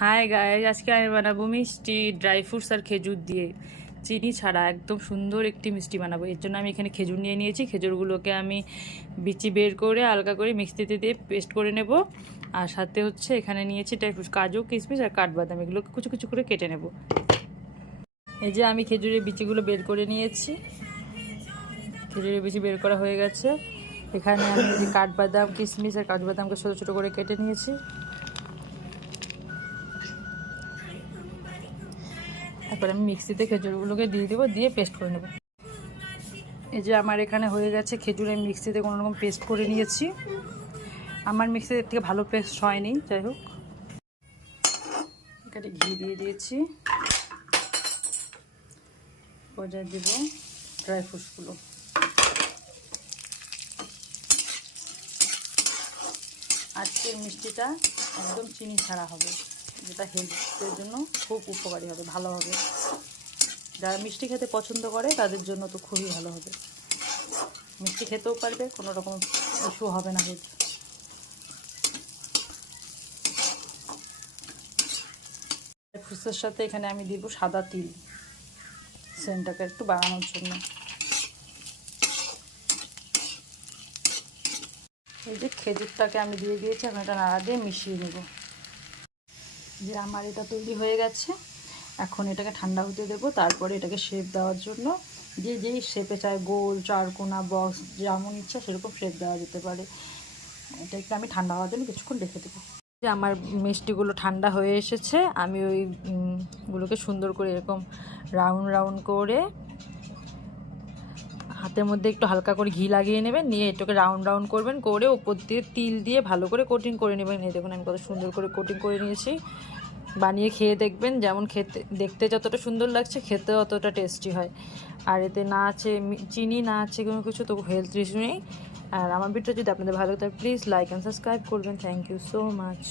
High গায়ে আজকে আমি বানাবো মিষ্টি ড্রাই ফ্রুটস আর খেজুর দিয়ে। চিনি ছাড়া একদম সুন্দর একটি মিষ্টি বানাবো। এর জন্য আমি এখানে খেজুর নিয়ে নিয়েছি। খেজুরগুলোকে আমি বিচি বের করে আলগা করে মিক্সিতে দিয়ে পেস্ট করে নেব। আর সাথে হচ্ছে এখানে নিয়েছি ড্রাই ফ্রুটস কাজু কিশমিশ আর কাঠবাদাম। এগুলোকে কুচু কুচু করে কেটে নেব। এই যে আমি খেজুরের বিচিগুলো বের করে নিয়েছি। খেজুরের বিচি বের করা হয়ে গেছে। এখানে আমি কাঠবাদাম কিশমিশ আর কাজু বাদামকে ছোটো ছোটো করে কেটে নিয়েছি। তারপরে আমি মিক্সিতে খেজুরগুলোকে দিয়ে দেবো, দিয়ে পেস্ট করে নেব। এই যে আমার এখানে হয়ে গেছে খেজুর আমি মিক্সিতে কোনো রকম পেস্ট করে নিয়েছি। আমার মিক্সির থেকে ভালো পেস্ট হয়নি, যাই হোক। এখানে ঘি দিয়ে দিয়েছি। পর্যায়ে দেব ড্রাই ফ্রুটসগুলো আজকের মিষ্টিটা একদম চিনি ছাড়া হবে। যেটা হেলথের জন্য খুব উপকারী হবে, ভালো হবে। যারা মিষ্টি খেতে পছন্দ করে, তাদের জন্য তো খুবই ভালো হবে। মিষ্টি খেতেও পারবে, কোনো রকম ইস্যু হবে না হেলথ ফ্রুটসের সাথে এখানে আমি দিব সাদা তিল সেন্টটাকে একটু বাড়ানোর জন্য। এই যে খেজুরটাকে আমি দিয়ে দিয়েছি, এখন এটা নাড়া দিয়ে মিশিয়ে নেব। যে আমার এটা তৈরি হয়ে গেছে, এখন এটাকে ঠান্ডা হতে দেবো। তারপরে এটাকে শেপ দেওয়ার জন্য যে যেই শেপে চায় গোল, চারকোনা বক্স যেমন ইচ্ছা সেরকম শেপ দেওয়া যেতে পারে। এটা একটু আমি ঠান্ডা হওয়ার জন্য কিছুক্ষণ রেখে দেবো। যে আমার মিষ্টিগুলো ঠান্ডা হয়ে এসেছে, আমি ওইগুলোকে গুলোকে সুন্দর করে এরকম রাউন্ড রাউন্ড করে হাতের মধ্যে একটু হালকা করে ঘি লাগিয়ে নেবেন, নিয়ে এটাকে রাউন্ড রাউন্ড করবেন, করে ওপর দিয়ে তিল দিয়ে ভালো করে কোটিং করে নেবেন। এই দেখুন, আমি কত সুন্দর করে কোটিং করে নিয়েছি। বানিয়ে খেয়ে দেখবেন, যেমন খেতে, দেখতে যতটা সুন্দর লাগছে খেতে অতটা টেস্টি হয়। আর এতে না আছে চিনি, না আছে কোনো কিছু, তো হেলথ ইস্যু নেই। আর আমার ভিডিও যদি আপনাদের ভালো লাগে প্লিজ লাইক অ্যান্ড সাবস্ক্রাইব করবেন। Thank you so much